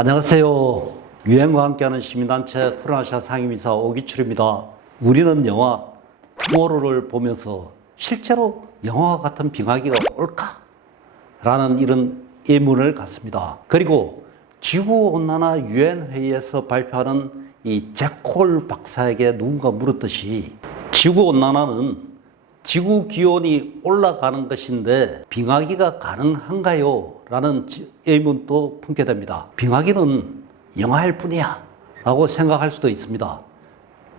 안녕하세요. 유행과 함께하는 시민단체 코로나시아 상임이사 오기출입니다. 우리는 영화 투모로우를 보면서 실제로 영화와 같은 빙하기가 올까? 라는 이런 의문을 갖습니다. 그리고 지구온난화 유엔회의에서 발표하는 이 잭홀 박사에게 누군가 물었듯이 지구온난화는 지구 기온이 올라가는 것인데 빙하기가 가능한가요? 라는 의문도 품게 됩니다. 빙하기는 영화일 뿐이야 라고 생각할 수도 있습니다.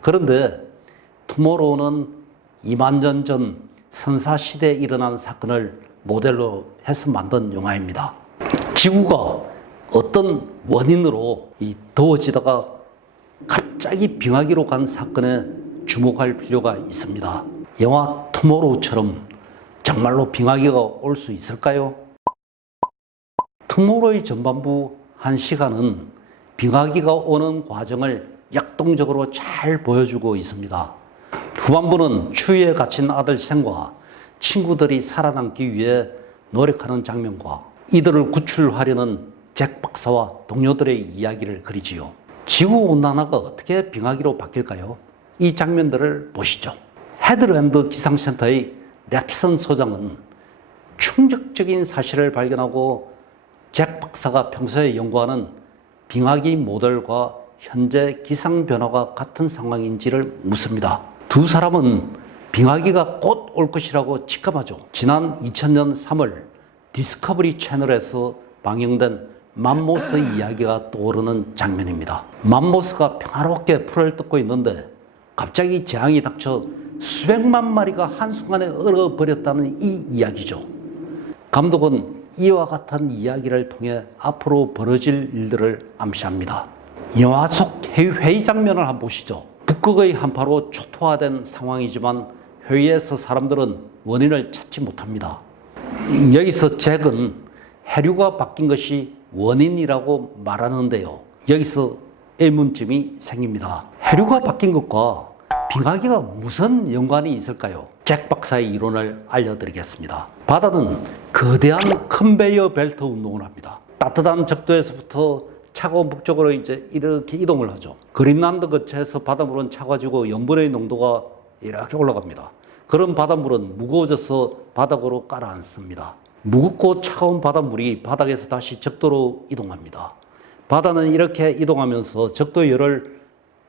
그런데 투모로우는 2만 년 전 선사시대에 일어난 사건을 모델로 해서 만든 영화입니다. 지구가 어떤 원인으로 더워지다가 갑자기 빙하기로 간 사건에 주목할 필요가 있습니다. 영화 투모로우처럼 정말로 빙하기가 올 수 있을까요? 투모로우의 전반부 1시간은 빙하기가 오는 과정을 역동적으로 잘 보여주고 있습니다. 후반부는 추위에 갇힌 아들 샘과 친구들이 살아남기 위해 노력하는 장면과 이들을 구출하려는 잭 박사와 동료들의 이야기를 그리지요. 지구온난화가 어떻게 빙하기로 바뀔까요? 이 장면들을 보시죠. 헤드랜드 기상센터의 랩슨 소장은 충격적인 사실을 발견하고 잭 박사가 평소에 연구하는 빙하기 모델과 현재 기상 변화가 같은 상황인지를 묻습니다. 두 사람은 빙하기가 곧 올 것이라고 직감하죠. 지난 2000년 3월 디스커버리 채널에서 방영된 맘모스 이야기가 떠오르는 장면입니다. 맘모스가 평화롭게 풀을 뜯고 있는데 갑자기 재앙이 닥쳐 수백만 마리가 한순간에 얼어버렸다는 이 이야기죠. 감독은 이와 같은 이야기를 통해 앞으로 벌어질 일들을 암시합니다. 영화 속 회의 장면을 한번 보시죠. 북극의 한파로 초토화된 상황이지만 회의에서 사람들은 원인을 찾지 못합니다. 여기서 잭은 해류가 바뀐 것이 원인이라고 말하는데요. 여기서 의문점이 생깁니다. 해류가 바뀐 것과 빙하기가 무슨 연관이 있을까요? 잭 박사의 이론을 알려드리겠습니다. 바다는 거대한 컨베이어 벨트 운동을 합니다. 따뜻한 적도에서부터 차가운 북쪽으로 이렇게 이동을 하죠. 그린란드 근처에서 바닷물은 차가워지고 염분의 농도가 이렇게 올라갑니다. 그런 바닷물은 무거워져서 바닥으로 깔아앉습니다. 무겁고 차가운 바닷물이 바닥에서 다시 적도로 이동합니다. 바다는 이렇게 이동하면서 적도의 열을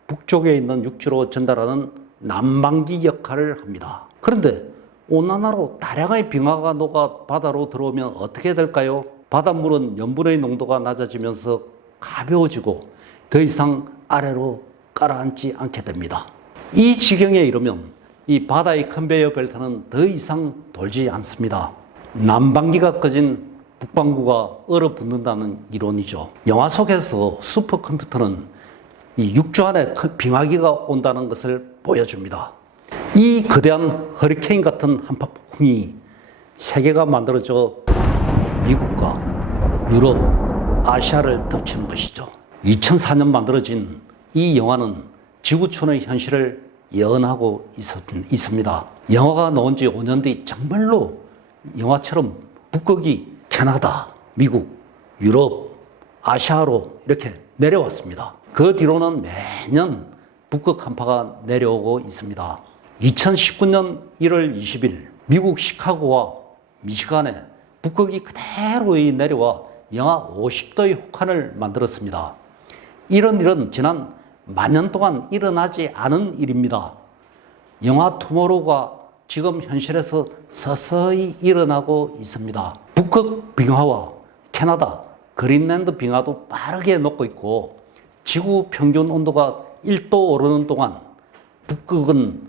북쪽에 있는 육지로 전달하는 난방기 역할을 합니다. 그런데 온난화로 다량의 빙하가 녹아 바다로 들어오면 어떻게 될까요? 바닷물은 염분의 농도가 낮아지면서 가벼워지고 더 이상 아래로 깔아앉지 않게 됩니다. 이 지경에 이르면 이 바다의 컨베이어 벨트는 더 이상 돌지 않습니다. 난방기가 꺼진 북반구가 얼어붙는다는 이론이죠. 영화 속에서 슈퍼컴퓨터는 이 육주 안에 빙하기가 온다는 것을 보여줍니다. 이 거대한 허리케인 같은 한파폭풍이 세계가 만들어져 미국과 유럽, 아시아를 덮치는 것이죠. 2004년 만들어진 이 영화는 지구촌의 현실을 예언하고 있습니다. 영화가 나온 지 5년 뒤 정말로 영화처럼 북극이 캐나다, 미국, 유럽, 아시아로 이렇게 내려왔습니다. 그 뒤로는 매년 북극 한파가 내려오고 있습니다. 2019년 1월 20일 미국 시카고와 미시간에 북극이 그대로 내려와 영하 50도의 혹한을 만들었습니다. 이런 일은 지난 만년 동안 일어나지 않은 일입니다. 영화 투모로우가 지금 현실에서 서서히 일어나고 있습니다. 북극 빙하와 캐나다, 그린란드 빙하도 빠르게 녹고 있고 지구 평균 온도가 1도 오르는 동안 북극은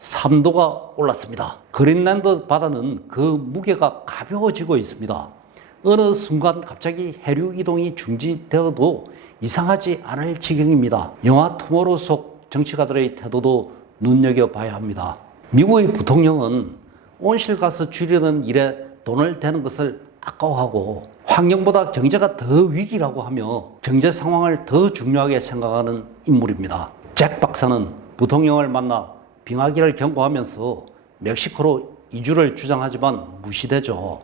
3도가 올랐습니다. 그린란드 바다는 그 무게가 가벼워지고 있습니다. 어느 순간 갑자기 해류 이동이 중지되어도 이상하지 않을 지경입니다. 영화 투모로우 속 정치가들의 태도도 눈여겨봐야 합니다. 미국의 부통령은 온실가스 줄이는 일에 돈을 대는 것을 아까워하고 환경보다 경제가 더 위기라고 하며 경제 상황을 더 중요하게 생각하는 인물입니다. 잭 박사는 부통령을 만나 빙하기를 경고하면서 멕시코로 이주를 주장하지만 무시되죠.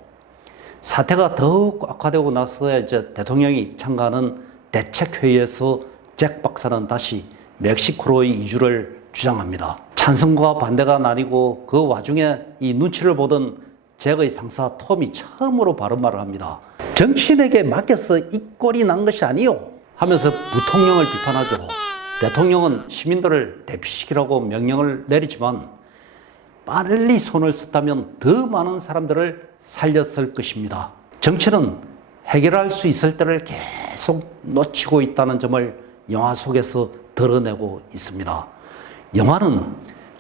사태가 더욱 악화되고 나서야 대통령이 참가하는 대책회의에서 잭 박사는 다시 멕시코로의 이주를 주장합니다. 찬성과 반대가 나뉘고 그 와중에 이 눈치를 보던 잭의 상사 톰이 처음으로 바른 말을 합니다. 정치인에게 맡겨서 이 꼴이 난 것이 아니요 하면서 부통령을 비판하죠. 대통령은 시민들을 대피시키라고 명령을 내리지만 빨리 손을 썼다면 더 많은 사람들을 살렸을 것입니다. 정치는 해결할 수 있을 때를 계속 놓치고 있다는 점을 영화 속에서 드러내고 있습니다. 영화는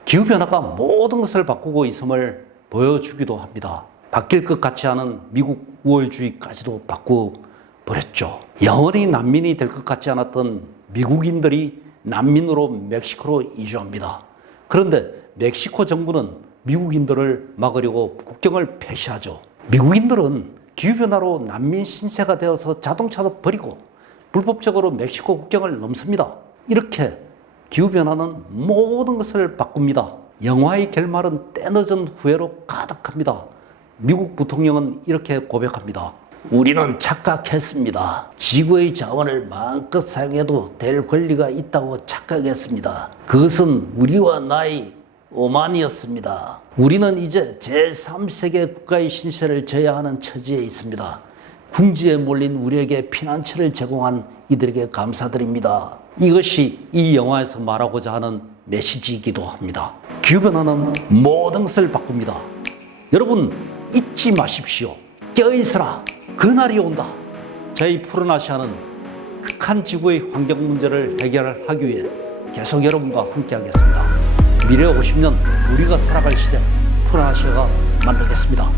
기후변화가 모든 것을 바꾸고 있음을 보여주기도 합니다. 바뀔 것 같지 않은 미국 우월주의까지도 바꾸버렸죠. 영원히 난민이 될 것 같지 않았던 미국인들이 난민으로 멕시코로 이주합니다. 그런데 멕시코 정부는 미국인들을 막으려고 국경을 폐쇄하죠. 미국인들은 기후변화로 난민 신세가 되어서 자동차도 버리고 불법적으로 멕시코 국경을 넘습니다. 이렇게 기후변화는 모든 것을 바꿉니다. 영화의 결말은 때늦은 후회로 가득합니다. 미국 부통령은 이렇게 고백합니다. 우리는 착각했습니다. 지구의 자원을 마음껏 사용해도 될 권리가 있다고 착각했습니다. 그것은 우리와 나의 오만이었습니다. 우리는 이제 제3세계 국가의 신세를 져야 하는 처지에 있습니다. 궁지에 몰린 우리에게 피난처를 제공한 이들에게 감사드립니다. 이것이 이 영화에서 말하고자 하는 메시지이기도 합니다. 기후변화는 모든 것을 바꿉니다. 여러분 잊지 마십시오. 깨어있으라. 그날이 온다. 저희 푸른아시아는 극한 지구의 환경 문제를 해결하기 위해 계속 여러분과 함께하겠습니다. 미래 50년 우리가 살아갈 시대 푸른아시아가 만들겠습니다.